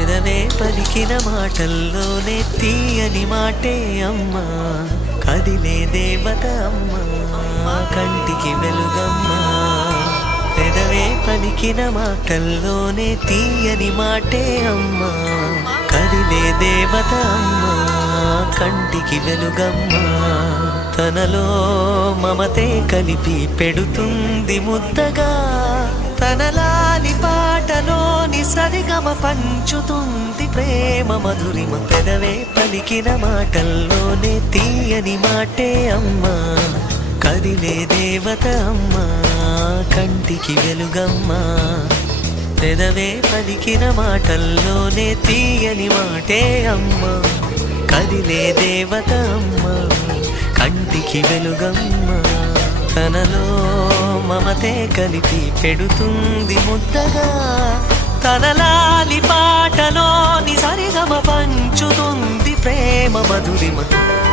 పెదవే పలికిన మాటల్లోనే తీయని మాటే అమ్మా, కదిలే దేవత అమ్మా, కంటికి వెలుగమ్మా. పెదవే పలికిన మాటల్లోనే తీయని మాటే అమ్మా, కదిలే దేవత అమ్మా, కంటికి వెలుగమ్మా. తనలో మమతే కలిపి పెడుతుంది ముద్దగా, తన లాలి పాటలోని సరిగమ పంచుతుంది ప్రేమ మధురిమ. పెదవే పలికిన మాటల్లోనే తీయని మాటే అమ్మా, కదిలే దేవత అమ్మా, కంటికి వెలుగమ్మా. పెదవే పలికిన మాటల్లోనే తీయని మాటే అమ్మా, కదిలే దేవత అమ్మా, కంటికి వెలుగమ్మా. తనలో మమతే కలిపి పెడుతుంది ముద్దగా, తన లాలి పాటలోని సరిగమ పంచుతుంది ప్రేమ మధురిమ.